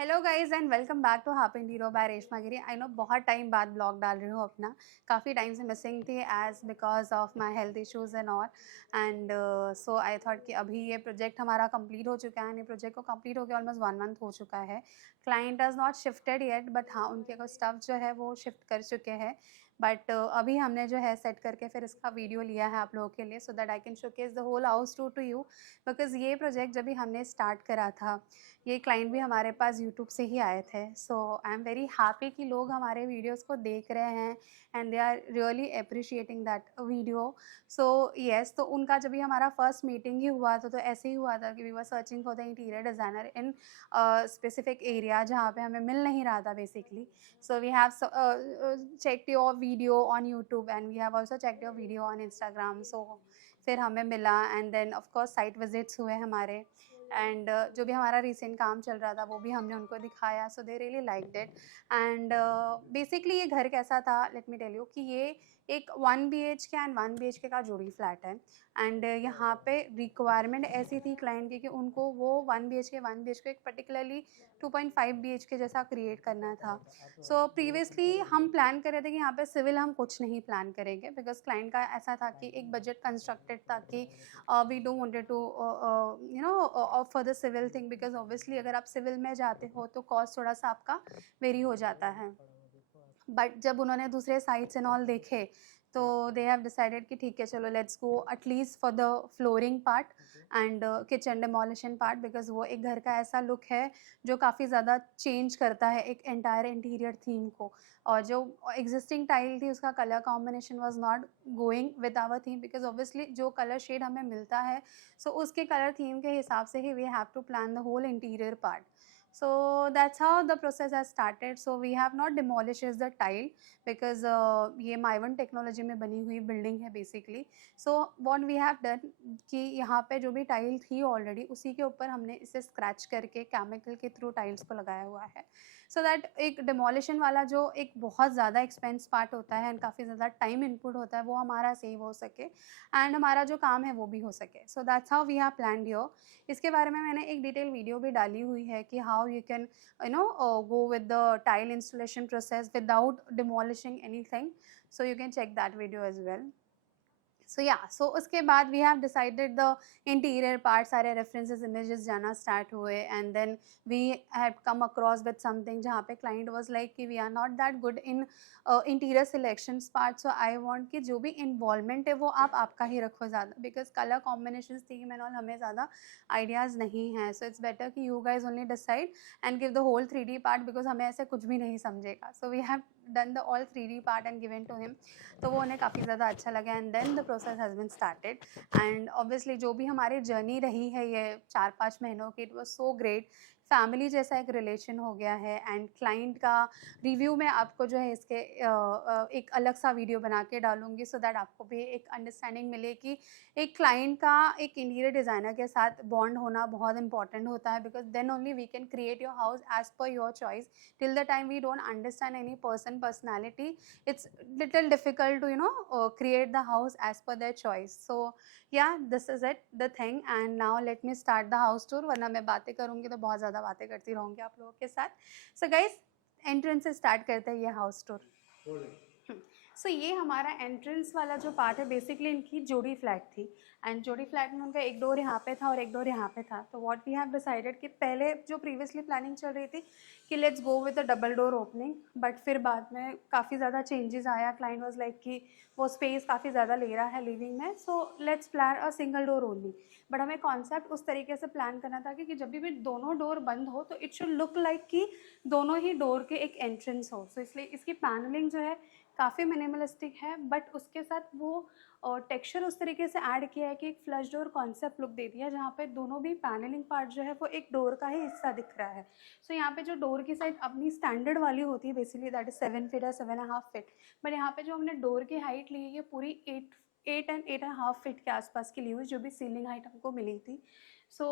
Hello guys and welcome back to happy interior by Reshma Giri. I know बहुत time बाद blog डाल रही हूँ अपना, काफ़ी टाइम से मिसिंग थी as because of my health issues and all. And so I thought कि अभी ये प्रोजेक्ट हमारा कंप्लीट हो चुका है। ये प्रोजेक्ट को कंप्लीट होकर ऑलमोस्ट 1 मंथ हो चुका है। Client has not shifted yet, but हाँ उनके कुछ स्टफ जो है वो शिफ्ट कर चुके हैं। बट अभी हमने जो है सेट करके फिर इसका वीडियो लिया है आप लोगों के लिए, so that I can showcase the whole house to you. Because ये प्रोजेक्ट जब भी हमने स्टार्ट करा था, ये क्लाइंट भी हमारे पास यूट्यूब से ही आए थे। So I am very happy कि लोग हमारे वीडियोस को देख रहे हैं and they are really appreciating that video. So yes, तो उनका जब भी हमारा फर्स्ट मीटिंग ही हुआ था तो ऐसे ही हुआ था कि we were searching for the interior designer in specific area जहाँ पे हमें मिल नहीं रहा था basically. So we have checked your video on YouTube and we have also checked your video on Instagram. So फिर हमें मिला and then of course site visits हुए हमारे। एंड जो भी हमारा रिसेंट काम चल रहा था वो भी हमने उनको दिखाया, so they really liked it. And basically ये घर कैसा था, लेट मी टेल यू कि ये एक 1 BHK एंड 1 BHK का जोड़ी फ्लैट है। एंड यहाँ पे रिक्वायरमेंट ऐसी थी क्लाइंट की कि उनको वो 1 BHK एक पर्टिकुलरली 2.5 BHK जैसा क्रिएट करना था। सो प्रीवियसली हम प्लान कर रहे थे कि यहाँ पे सिविल हम कुछ नहीं प्लान करेंगे, बिकॉज क्लाइंट का ऐसा था कि एक बजट कंस्ट्रक्टेड था कि we don't wanted to for the civil thing, because obviously अगर आप सिविल में जाते हो तो कॉस्ट थोड़ा सा आपका वेरी हो जाता है। बट जब उन्होंने दूसरे साइट्स एंड ऑल देखे तो दे हैव डिसाइडेड कि ठीक है चलो let's go at least for the flooring part and kitchen demolition part, because वो एक घर का ऐसा लुक है जो काफ़ी ज़्यादा चेंज करता है एक एंटायर इंटीरियर थीम को। और जो एग्जिस्टिंग टाइल थी उसका colour combination was not going with our theme, because obviously जो कलर शेड हमें मिलता है सो उसके कलर थीम के हिसाब से ही we have to plan the whole interior part. So that's how the process has started. So we have not demolished the tile because ये माइवन टेक्नोलॉजी में बनी हुई बिल्डिंग है basically. So what we have done कि यहाँ पे जो भी टाइल थी ऑलरेडी उसी के ऊपर हमने इसे स्क्रैच करके केमिकल के थ्रू टाइल्स को लगाया हुआ है। सो दैट एक डिमोलिशन वाला जो एक बहुत ज़्यादा एक्सपेंस पार्ट होता है एंड काफ़ी ज़्यादा टाइम इनपुट होता है वो हमारा सेव हो सके एंड हमारा जो काम है वो भी हो सके। So that's how we have planned your. इसके बारे में मैंने एक डिटेल वीडियो भी डाली हुई है कि how you can go with the tile installation process without demolishing anything, so you can check that video as well. So yeah, so उसके बाद we have decided the interior part, सारे references images जाना start हुए and then we had come across with something जहाँ पे client was like कि we are not that good in interior selections part, so I want कि जो भी involvement है वो आप आपका ही रखो ज़्यादा, because color combinations theme and all हमें ज़्यादा ideas नहीं हैं, so it's better कि you guys only decide and give the whole 3D part, because हमें ऐसे कुछ भी नहीं समझेगा। So we have done the all 3D part and given to him, तो वो उन्हें काफ़ी ज़्यादा अच्छा लगा and then the process has been started. And obviously जो भी हमारी जर्नी रही है ये 4-5 महीनों की, it was so great. Family जैसा एक रिलेशन हो गया है एंड क्लाइंट का रिव्यू में आपको जो है इसके एक अलग सा वीडियो बना के डालूंगी, सो दैट आपको भी एक अंडरस्टैंडिंग मिले कि एक क्लाइंट का एक इंटीरियर डिज़ाइनर के साथ बॉन्ड होना बहुत इंपॉर्टेंट होता है, because then only we can create your house as per your choice. Till the time we don't understand any person personality, it's little difficult to create the house as per their choice. So yeah, this is it the thing, and now let me start the house tour, वरना मैं बातें करूँगी तो बहुत ज़्यादा बातें करती रहूँगी आप लोगों के साथ। So guys, entrance से start करते हैं ये house tour। सो ये हमारा एंट्रेंस वाला जो पार्ट है, बेसिकली इनकी जोड़ी फ्लैट थी एंड जोड़ी फ्लैट में उनका एक डोर यहाँ पे था और एक डोर यहाँ पे था। तो व्हाट वी हैव डिसाइडेड कि पहले जो प्रीवियसली प्लानिंग चल रही थी कि let's go with a double door opening, but फिर बाद में काफ़ी ज़्यादा चेंजेस आया। क्लाइंट वाज लाइक कि वो स्पेस काफ़ी ज़्यादा ले रहा है लिविंग में, so let's plan a single door only. But हमें कॉन्सेप्ट उस तरीके से प्लान करना था कि जब भी दोनों डोर बंद हो तो इट शुड लुक लाइक कि दोनों ही डोर के एक एंट्रेंस हो। सो इसलिए इसकी पैनलिंग जो है काफ़ी मिनिमलिस्टिक है, बट उसके साथ वो टेक्सचर उस तरीके से ऐड किया है कि एक फ्लश डोर कॉन्सेप्ट लुक दे दिया, जहाँ पे दोनों भी पैनलिंग पार्ट जो है वो एक डोर का ही हिस्सा दिख रहा है। सो यहाँ पे जो डोर की साइड अपनी स्टैंडर्ड वाली होती है बेसिकली दैट इज 7 फीट या 7.5 फीट, बट यहाँ पे जो हमने डोर की हाइट ली है ये पूरी 8 एंड 8.5 फीट के आसपास की ली हुई, जो भी सीलिंग हाइट हमको मिली थी। सो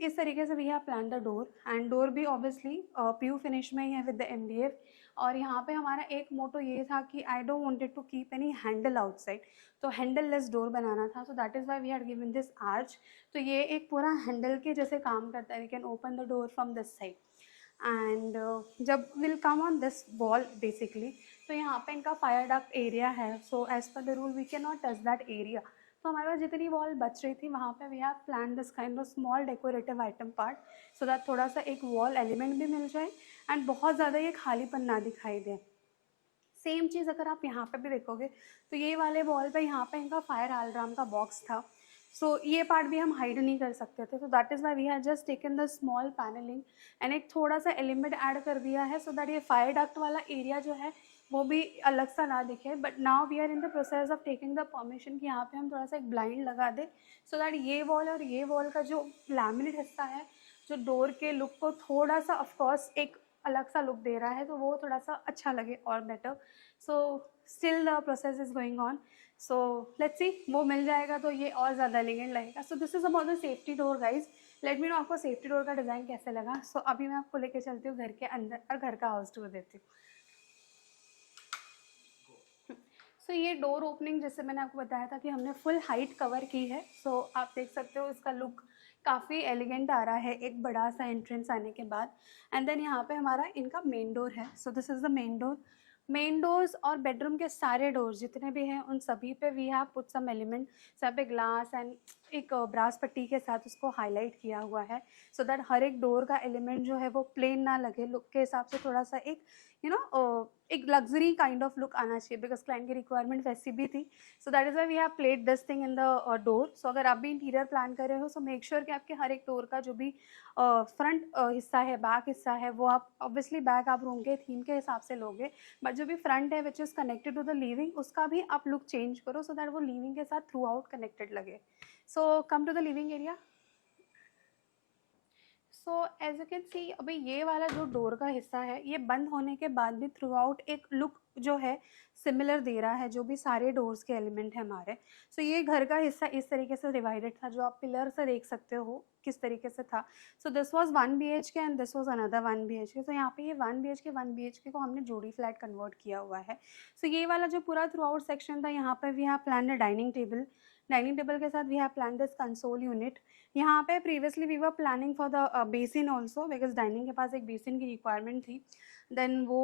इस तरीके से we have plan the door and door भी ऑब्वियसली प्यू फिनिश में ही है विद द MDF। और यहाँ पे हमारा एक मोटो ये था कि I don't wanted to keep any handle outside, तो हैंडल लेस डोर बनाना था, so that is why we had given this arch. तो ये एक पूरा हैंडल के जैसे काम करता है, we can open the door from this side. And जब will come on this wall basically, तो यहाँ पे इनका फायर डक्ट एरिया है, so as per the rule we can not touch that area. तो हमारे पास जितनी वॉल बच रही थी वहाँ पे we have plan this kind of small decorative item part, so that थोड़ा सा एक वॉल एलिमेंट भी मिल जाए एंड बहुत ज़्यादा ये खालीपन ना दिखाई दे। सेम चीज़ अगर आप यहाँ पे भी देखोगे तो ये वाले वॉल पे यहाँ पे इनका फायर अलार्म का बॉक्स था, सो ये पार्ट भी हम हाइड नहीं कर सकते थे, तो that is why we have just taken the small panelling and एक थोड़ा सा एलिमेंट ऐड कर दिया है, सो दैट ये फायर डक्ट वाला एरिया जो है वो भी अलग सा ना दिखे। But now we are in the process of taking the permission कि यहाँ पे हम थोड़ा सा एक ब्लाइंड लगा दे, सो दैट ये वॉल और ये वॉल का जो लैमिनेट हिस्सा है जो डोर के लुक को थोड़ा सा ऑफकोर्स एक अलग सा लुक दे रहा है, तो वो थोड़ा सा अच्छा लगे और better. So still the process is going on, so let's see वो मिल जाएगा तो ये और ज़्यादा एलिगेंट लगेगा। सो this is about the safety door guys. Let me know आपको सेफ्टी डोर का डिज़ाइन कैसे लगा। सो अभी मैं आपको लेके चलती हूँ घर के अंदर और घर का हाउस टूर देती हूँ। सो ये डोर ओपनिंग जैसे मैंने आपको बताया था कि हमने फुल हाइट कवर की है, सो आप देख सकते हो इसका लुक काफ़ी एलिगेंट आ रहा है एक बड़ा सा एंट्रेंस आने के बाद। एंड देन यहाँ पे हमारा इनका मेन डोर है, so this is the main door. Main doors और बेडरूम के सारे डोर्स जितने भी हैं उन सभी पे we have put some element, सब पे ग्लास एंड एक ब्रास पट्टी के साथ उसको हाईलाइट किया हुआ है, सो दैट हर एक डोर का एलिमेंट जो है वो प्लेन ना लगे, लुक के हिसाब से थोड़ा सा एक एक लग्जरी काइंड ऑफ लुक आना चाहिए, बिकॉज क्लाइंट की रिक्वायरमेंट वैसी भी थी। So that is why we have played this thing in the door. So अगर आप भी इंटीरियर प्लान कर रहे हो, सो मेक श्योर कि आपके हर एक डोर का जो भी फ्रंट हिस्सा है, बैक हिस्सा है, वो आप ऑब्वियसली बैक आप रूम के थीम के हिसाब से लोगे, बट जो भी फ्रंट है which is connected to the living उसका भी आप लुक चेंज करो, सो दैट वो लिविंग के साथ थ्रू आउट कनेक्टेड लगे। So come to the living area. So as you can see अभी ये वाला जो डोर का हिस्सा है ये बंद होने के बाद भी थ्रू आउट एक लुक जो है सिमिलर दे रहा है, जो भी सारे डोर्स के एलिमेंट हैं हमारे। सो ये घर का हिस्सा इस तरीके से डिवाइडेड था, जो आप पिलर से देख सकते हो किस तरीके से था। So this was 1 BHK and this was another 1 BHK। सो यहाँ पे ये 1 BHK को हमने जोड़ी फ्लैट कन्वर्ट किया हुआ है। सो ये वाला जो पूरा थ्रू आउट सेक्शन था यहाँ पे we have plan a dining table, dining table के साथ we have plan this console unit. यहाँ पे previously we were planning for the basin also, because dining के पास एक बेसिन की रिक्वायरमेंट थी, देन वो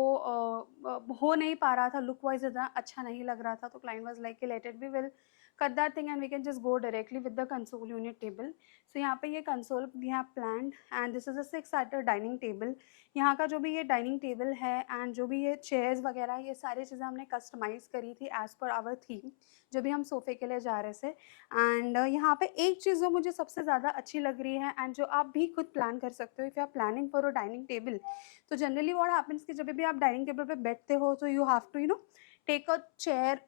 हो नहीं पा रहा था, लुक वाइज इतना अच्छा नहीं लग रहा था, तो client was like let it be, will cut that thing and we can just go directly with the console unit table. So यहाँ पे ये console we have planned and this is a 6-seater dining table। यहाँ का जो भी ये dining table है and जो भी ये चेयर्स वगैरह ये सारी चीज़ें हमने कस्टमाइज़ करी थी एज़ पर आवर थीम, जो भी हम सोफ़े के लिए जा रहे थे। एंड यहाँ पे एक चीज़ जो मुझे सबसे ज़्यादा अच्छी लग रही है एंड जो आप भी खुद प्लान कर सकते हो if you are planning for a dining table, तो जनरली व्हाट हैपेंस कि जब भी आप डाइनिंग टेबल पे बैठते हो तो you have to take a chair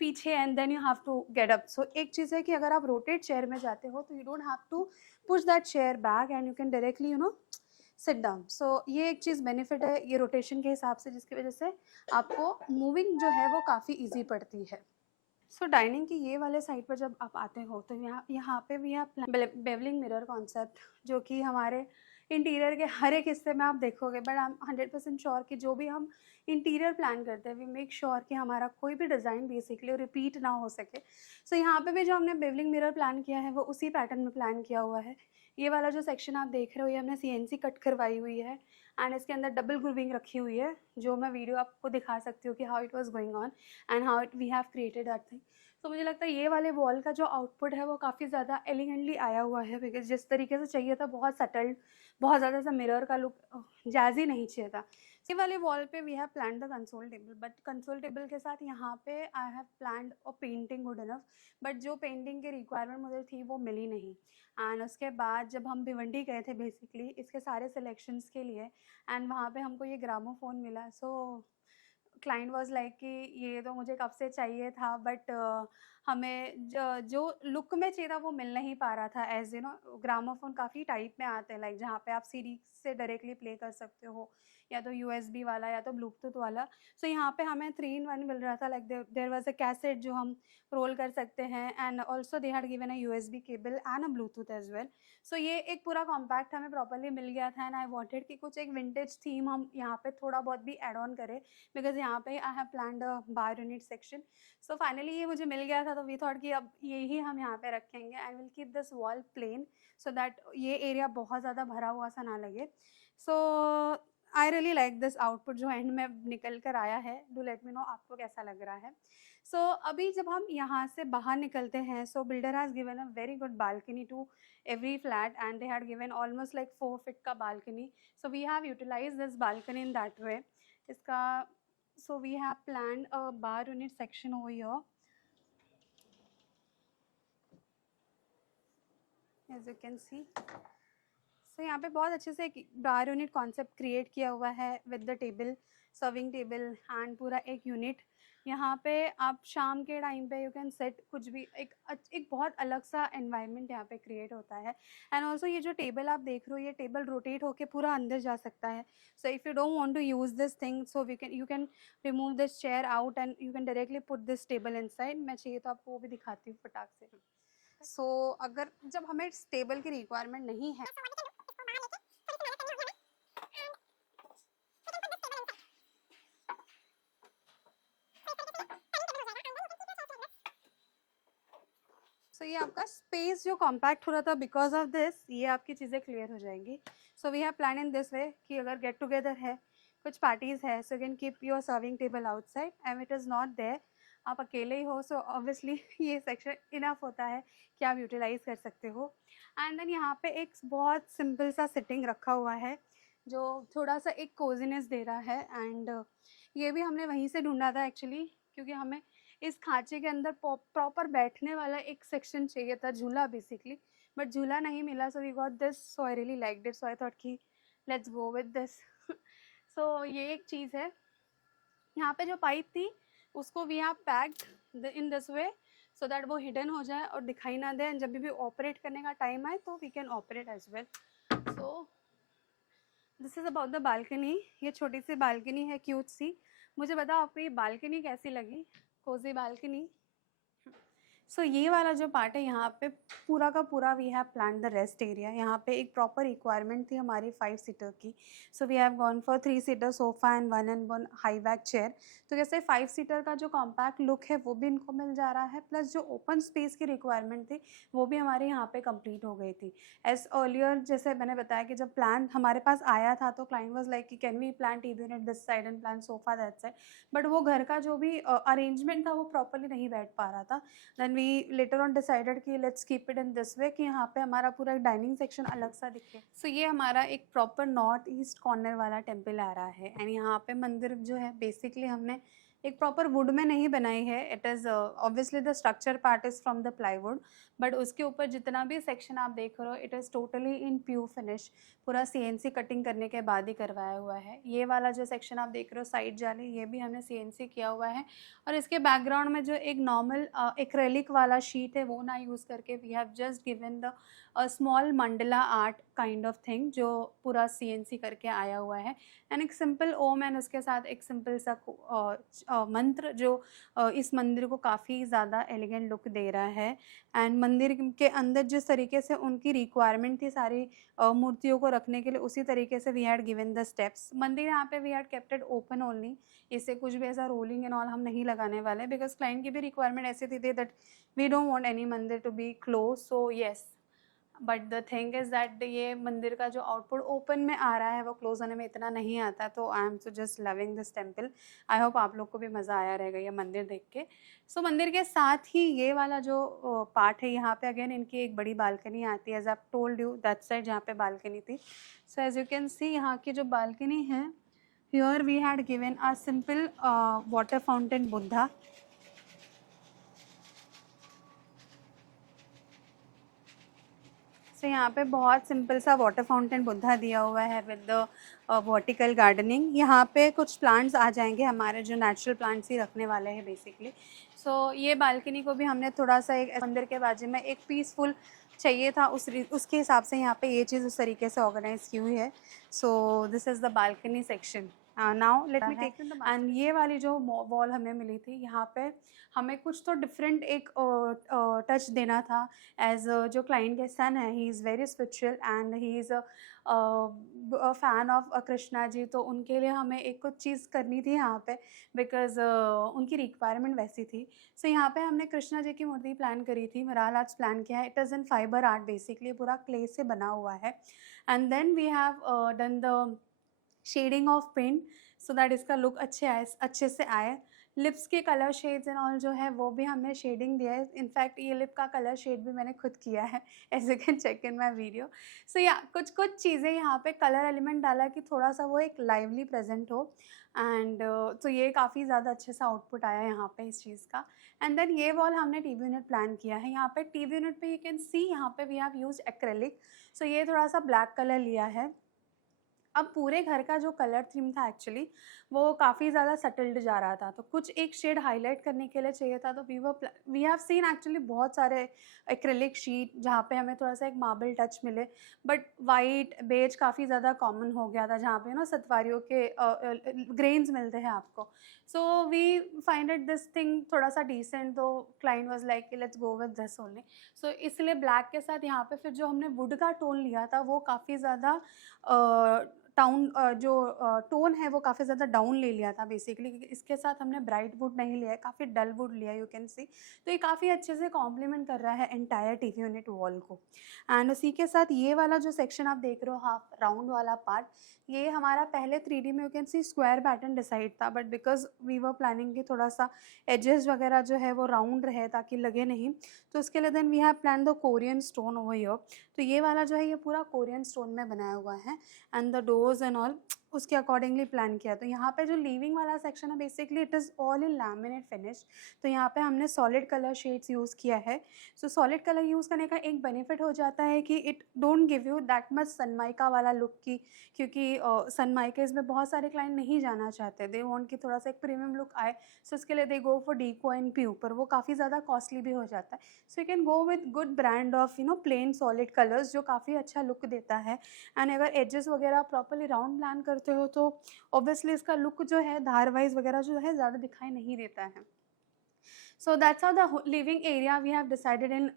पीछे and then you have to get up. So एक चीज़ है कि अगर आप रोटेट चेयर में जाते हो तो you don't have to push that chair back and you can directly sit down. So ये एक चीज़ बेनिफिट है ये रोटेशन के हिसाब से, जिसकी वजह से आपको मूविंग जो है वो काफ़ी ईजी पड़ती है। सो डाइनिंग की ये वाले साइड पर जब आप आते हो तो यहाँ यहाँ पे भी आप बेवलिंग मिरर कॉन्सेप्ट, जो कि हमारे इंटीरियर के हर एक हिस्से में आप देखोगे, बट आई एम 100% श्योर कि जो भी हम इंटीरियर प्लान करते हैं वी मेक श्योर कि हमारा कोई भी डिज़ाइन बेसिकली रिपीट ना हो सके। सो यहाँ पे भी जो हमने बेवलिंग मिरर प्लान किया है वो उसी पैटर्न में प्लान किया हुआ है। ये वाला जो सेक्शन आप देख रहे हो ये हमने CNC कट करवाई हुई है एंड इसके अंदर डबल ग्रूविंग रखी हुई है, जो मैं वीडियो आपको दिखा सकती हूँ कि how it was going on and how it we have created that thing. तो मुझे लगता है ये वाले वॉल का जो आउटपुट है वो काफ़ी ज़्यादा एलिगेंटली आया हुआ है, बिकॉज जिस तरीके से चाहिए था बहुत सटल्ड, बहुत ज़्यादा सा मिरर का लुक जैज़ी नहीं चाहिए था। ये वाले वॉल पे we have plan the console table, but console table के साथ यहाँ पे I have plan a painting good enough, but जो पेंटिंग की रिक्वायरमेंट मुझे थी वो मिली नहीं। एंड उसके बाद जब हम भिवंडी गए थे बेसिकली इसके सारे सिलेक्शंस के लिए एंड वहाँ पे हमको ये ग्रामोफोन मिला, सो क्लाइंट वाज लाइक कि ये तो मुझे कब से चाहिए था, बट हमें जो लुक में चाहिए था वो मिल नहीं पा रहा था। एज ग्रामोफोन काफ़ी टाइप में आते हैं, लाइक जहाँ पे आप सीडी से डायरेक्टली प्ले कर सकते हो, या तो USB वाला या तो ब्लूटूथ वाला। सो यहाँ पे हमें 3 in 1 मिल रहा था, like there was a cassette जो हम रोल कर सकते हैं and also they had given a USB cable and a Bluetooth as well. So ये एक पूरा कॉम्पैक्ट हमें प्रॉपरली मिल गया था एंड आई वांटेड कि कुछ एक विंटेज थीम हम यहाँ पे थोड़ा बहुत भी एड ऑन करें, बिकॉज यहाँ पे I have planned a bar unit section. So finally ये मुझे मिल गया था, तो वी थॉट कि अब यही हम यहाँ पे रखेंगे and will keep this wall plain, so that ये एरिया बहुत ज़्यादा भरा हुआ सा ना लगे। So I really like this output जो एंड में निकल कर आया है. डू लेट मी नो आपको कैसा लग रहा है. सो अभी जब हम यहाँ से बाहर निकलते हैं, so builder has given a very good balcony to every flat, and they had given almost like 4 feet का balcony. So we have utilized this balcony in that way. इसका so we have planned a bar unit section over here. As you can see, so यहाँ पे बहुत अच्छे से एक बार unit concept create किया हुआ है with the table, serving table and पूरा एक यूनिट. यहाँ पे आप शाम के टाइम पे यू कैन सेट कुछ भी, एक बहुत अलग सा एनवायरनमेंट यहाँ पे क्रिएट होता है. एंड ऑल्सो ये जो टेबल आप देख रहे हो, ये टेबल रोटेट होके पूरा अंदर जा सकता है. So if you don't want to use this thing, so you can remove this chair out and you can directly put this table inside. मैं चाहिए तो आपको वो भी दिखाती हूँ फटाक से. सो अगर जब हमें इस टेबल की रिक्वायरमेंट नहीं है, सो ये आपका स्पेस जो कॉम्पैक्ट हो रहा था बिकॉज ऑफ दिस, ये आपकी चीज़ें क्लियर हो जाएंगी. So we have plan in this way कि अगर गेट टुगेदर है, कुछ पार्टीज़ है, so you can keep your serving table outside and it is not there, आप अकेले ही हो, सो ऑब्वियसली ये सेक्शन इनफ होता है कि आप यूटिलाइज़ कर सकते हो. एंड देन यहाँ पे एक बहुत सिंपल सा सिटिंग रखा हुआ है जो थोड़ा सा एक कोजीनेस दे रहा है. एंड ये भी हमने वहीं से ढूंढा था एक्चुअली, क्योंकि हमें इस खांचे के अंदर प्रॉपर बैठने वाला एक सेक्शन चाहिए था, झूला बेसिकली, बट झूला नहीं मिला. So we got this, so I really liked it, so I thought कि let's go with this. So ये एक चीज़ है. यहाँ पे जो पाइप थी उसको we have packed in this way so that वो हिडन हो जाए और दिखाई ना दे, एंड जब भी ऑपरेट करने का टाइम आए तो we can operate as well. So this is about the balcony. ये छोटी सी बालकनी है, क्यूट सी. मुझे बताओ आपको ये बालकनी कैसी लगी, कोजी बालकनी. सो ये वाला जो पार्ट है, यहाँ पे पूरा का पूरा we have plan the rest area. यहाँ पे एक प्रॉपर रिक्वायरमेंट थी हमारी 5 सीटर की, so we have gone for 3 seater sofa and 1 high back chair. तो जैसे 5 सीटर का जो कॉम्पैक्ट लुक है वो भी इनको मिल जा रहा है, प्लस जो ओपन स्पेस की रिक्वायरमेंट थी वो भी हमारे यहाँ पे कंप्लीट हो गई थी. एज अर्लियर जैसे मैंने बताया कि जब प्लान हमारे पास आया था तो क्लाइंट वाज लाइक कि can we plant either at this side and plant sofa that side, but वो घर का जो भी अरेंजमेंट था वो प्रॉपरली नहीं बैठ पा रहा था. Then we later on decided कि let's keep it in this way कि यहाँ पे हमारा पूरा एक डाइनिंग सेक्शन अलग सा दिखे. सो ये हमारा एक प्रॉपर नॉर्थ ईस्ट कॉर्नर वाला टेम्पल आ रहा है. एंड यहाँ पे मंदिर जो है बेसिकली हमने एक प्रॉपर वुड में नहीं बनाई है. It is obviously the structure part is from the plywood, but उसके ऊपर जितना भी सेक्शन आप देख रहे हो it is totally in pure finish, पूरा CNC कटिंग करने के बाद ही करवाया हुआ है. ये वाला जो सेक्शन आप देख रहे हो साइड जाली, ये भी हमने CNC किया हुआ है. और इसके बैकग्राउंड में जो एक नॉर्मल एक्रेलिक वाला शीट है वो ना यूज़ करके we have just given the small mandala art kind of thing जो पूरा CNC करके आया हुआ है. एंड एक सिंपल ओम एंड उसके साथ एक सिंपल सा मंत्र जो इस मंदिर को काफ़ी ज़्यादा एलिगेंट लुक दे रहा है. एंड मंदिर के अंदर जिस तरीके से उनकी रिक्वायरमेंट थी सारी मूर्तियों को रखने के लिए, उसी तरीके से we had given the steps. मंदिर यहाँ पे we had kept it open only, इससे कुछ भी ऐसा रोलिंग एंड ऑल हम नहीं लगाने वाले, बिकॉज क्लाइंट की भी रिक्वायरमेंट ऐसी थी that we don't want any mandir to be close. So yes, but the thing is that ये मंदिर का जो आउटपुट ओपन में आ रहा है वो क्लोज होने में इतना नहीं आता. तो I am so just loving this temple. I hope आप लोग को भी मज़ा आया रहेगा ये मंदिर देख के. सो मंदिर के साथ ही ये वाला जो पार्ट है, यहाँ पे अगेन इनकी एक बड़ी बालकनी आती है. एज आप टोल्ड यू दैट साइड जहाँ पे बालकनी थी. So as you can see यहाँ की जो बालकनी है, here we had given a simple water fountain Buddha. So यहाँ पे बहुत सिंपल सा वाटर फाउंटेन बुद्धा दिया हुआ है विद द वर्टिकल गार्डनिंग. यहाँ पे कुछ प्लांट्स आ जाएंगे हमारे जो नेचुरल प्लांट्स ही रखने वाले हैं बेसिकली. सो ये बालकनी को भी हमने थोड़ा सा एक मंदिर के बाजू में एक पीसफुल चाहिए था, उसके हिसाब से यहाँ पे ये चीज़ उस तरीके से ऑर्गेनाइज की हुई है. So this is the balcony section. Now let me है। टेक एंड ये वाली जो वॉल हमें मिली थी, यहाँ पे हमें कुछ तो डिफरेंट एक टच देना था। एज जो क्लाइंट के सन है, he is very spiritual and he is fan of Krishna ji, तो उनके लिए हमें एक कुछ चीज़ करनी थी यहाँ पे, बिकॉज उनकी रिक्वायरमेंट वैसी थी। सो यहाँ पे हमने कृष्णा जी की मूर्ति प्लान करी थी, मिराल आर्ट्स प्लान किया है। It is in fibre art, basically पूरा क्ले से बना हुआ है। And then we have done the shading of paint so that इसका लुक अच्छे से आए। लिप्स के कलर शेड्स एंड ऑल जो है वो भी हमने शेडिंग दिया है। इनफैक्ट ये लिप का कलर शेड भी मैंने खुद किया है, as you can check in my video. So या कुछ कुछ चीज़ें यहाँ पे कलर एलिमेंट डाला कि थोड़ा सा वो एक लाइवली प्रेजेंट हो। एंड तो ये काफ़ी ज़्यादा अच्छे से आउटपुट आया यहाँ पे इस चीज़ का। एंड देन ये वॉल हमने टीवी यूनिट प्लान किया है। यहाँ पे टीवी यूनिट पे यू कैन सी यहाँ पे वी हैव यूज एक्रेलिक। सो ये थोड़ा सा ब्लैक कलर लिया है। अब पूरे घर का जो कलर थीम था एक्चुअली वो काफ़ी ज़्यादा सटल्ड जा रहा था, तो कुछ एक शेड हाईलाइट करने के लिए चाहिए था। तो वी हैव सीन एक्चुअली बहुत सारे एक्रेलिक शीट जहाँ पे हमें थोड़ा सा एक मार्बल टच मिले, बट वाइट बेज काफ़ी ज़्यादा कॉमन हो गया था जहाँ पे ना सतवारियों के ग्रेन्स मिलते हैं आपको। So we find it this thing थोड़ा सा डिसेंट, तो client was like let's go with this only. So इसलिए ब्लैक के साथ यहाँ पे फिर जो हमने वुड का टोन लिया था वो काफ़ी ज़्यादा जो टोन है वो काफ़ी ज़्यादा डाउन ले लिया था बेसिकली, क्योंकि इसके साथ हमने ब्राइट वुड नहीं लिया है, काफ़ी डल वुड लिया है, यू कैन सी। तो ये काफ़ी अच्छे से कॉम्प्लीमेंट कर रहा है एंटायर टीवी यूनिट वॉल को। एंड उसी के साथ ये वाला जो सेक्शन आप देख रहे हो, हाफ राउंड वाला पार्ट, ये हमारा पहले 3D में you can see square pattern decide था, but because we were planning कि थोड़ा सा एजेस वगैरह जो है वो राउंड रहे ताकि लगे नहीं, तो उसके लिए then we have plan the Korean stone over here. तो ये वाला जो है ये पूरा कोरियन स्टोन में बनाया हुआ है and the doors and all उसके अकॉर्डिंगली प्लान किया। तो यहाँ पे जो लिविंग वाला सेक्शन है basically it is all in laminate finish. तो यहाँ पे हमने सॉलिड कलर शेड्स यूज़ किया है। सो सॉलिड कलर यूज़ करने का एक बेनिफिट हो जाता है कि it don't give you that much Sunmica वाला लुक की, क्योंकि सनमाइका में बहुत सारे क्लाइंट नहीं जाना चाहते, दे वांट कि थोड़ा सा एक प्रीमियम लुक आए। सो इसके लिए दे गो फॉर डीको एंड प्यू, पर वो काफ़ी ज़्यादा कॉस्टली भी हो जाता है। So you can go with good brand of plane solid colours जो काफ़ी अच्छा लुक देता है। एंड अगर एजेस वगैरह प्रॉपरली राउंड प्लान करते हो तो ऑब्वियसली इसका लुक जो है धार वाइज वगैरह जो है ज़्यादा दिखाई नहीं देता है। So that's how the living area we have decided in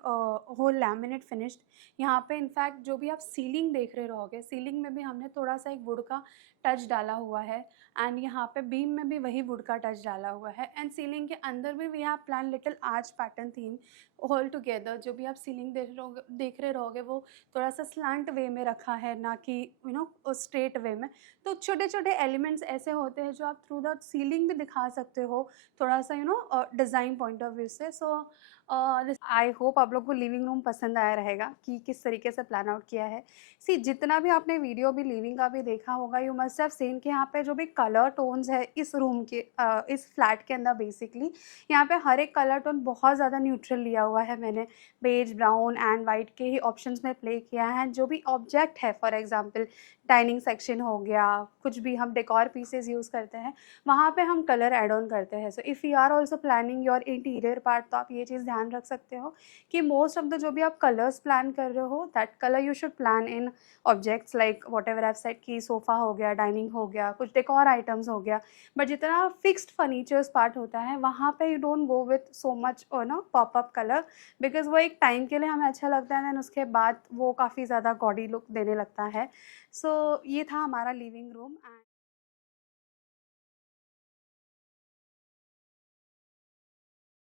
whole laminate finished। यहाँ पे इनफैक्ट जो भी आप सीलिंग देख रहे रहोगे, सीलिंग में भी हमने थोड़ा सा एक वुड का टच डाला हुआ है एंड यहाँ पे बीम में भी वही वुड का टच डाला हुआ है। एंड सीलिंग के अंदर भी we have plan little arch pattern theme whole together. जो भी आप सीलिंग देख रहे रहोगे वो थोड़ा सा स्लांट वे में रखा है, ना कि स्ट्रेट वे में। तो छोटे छोटे एलिमेंट्स ऐसे होते हैं जो आप थ्रू द सीलिंग भी दिखा सकते हो, थोड़ा सा डिज़ाइन पॉइंट ऑफ व्यू से। सो आई होप आप लोग को लिविंग रूम पसंद आया रहेगा कि किस तरीके से प्लान आउट किया है। सी जितना भी आपने वीडियो भी लिविंग का भी देखा होगा, यू मस्ट हैव सीन कि यहाँ पे जो भी कलर टोन्स है इस रूम के इस फ्लैट के अंदर बेसिकली यहाँ पे हर एक कलर टोन बहुत ज़्यादा न्यूट्रल लिया हुआ है। मैंने बेज ब्राउन एंड वाइट के ही ऑप्शंस में प्ले किया है। जो भी ऑब्जेक्ट है, फॉर एग्जाम्पल डाइनिंग सेक्शन हो गया, कुछ भी हम डेकोर पीसेस यूज़ करते हैं वहाँ पे हम कलर ऐड ऑन करते हैं। So if you are also planning your interior part, तो आप ये चीज़ ध्यान रख सकते हो कि मोस्ट ऑफ द जो भी आप कलर्स प्लान कर रहे हो that colour you should plan in objects like what ever एव सेट की सोफ़ा हो गया, डाइनिंग हो गया, कुछ डेकोर आइटम्स हो गया। बट जितना फिक्स्ड फर्नीचर्स पार्ट होता है वहाँ पे you don't go with so much popup colour, because वो एक टाइम के लिए हमें अच्छा लगता है, दैन उसके बाद वो काफ़ी ज़्यादा गॉडी लुक देने लगता है। सो ये था हमारा लिविंग रूम।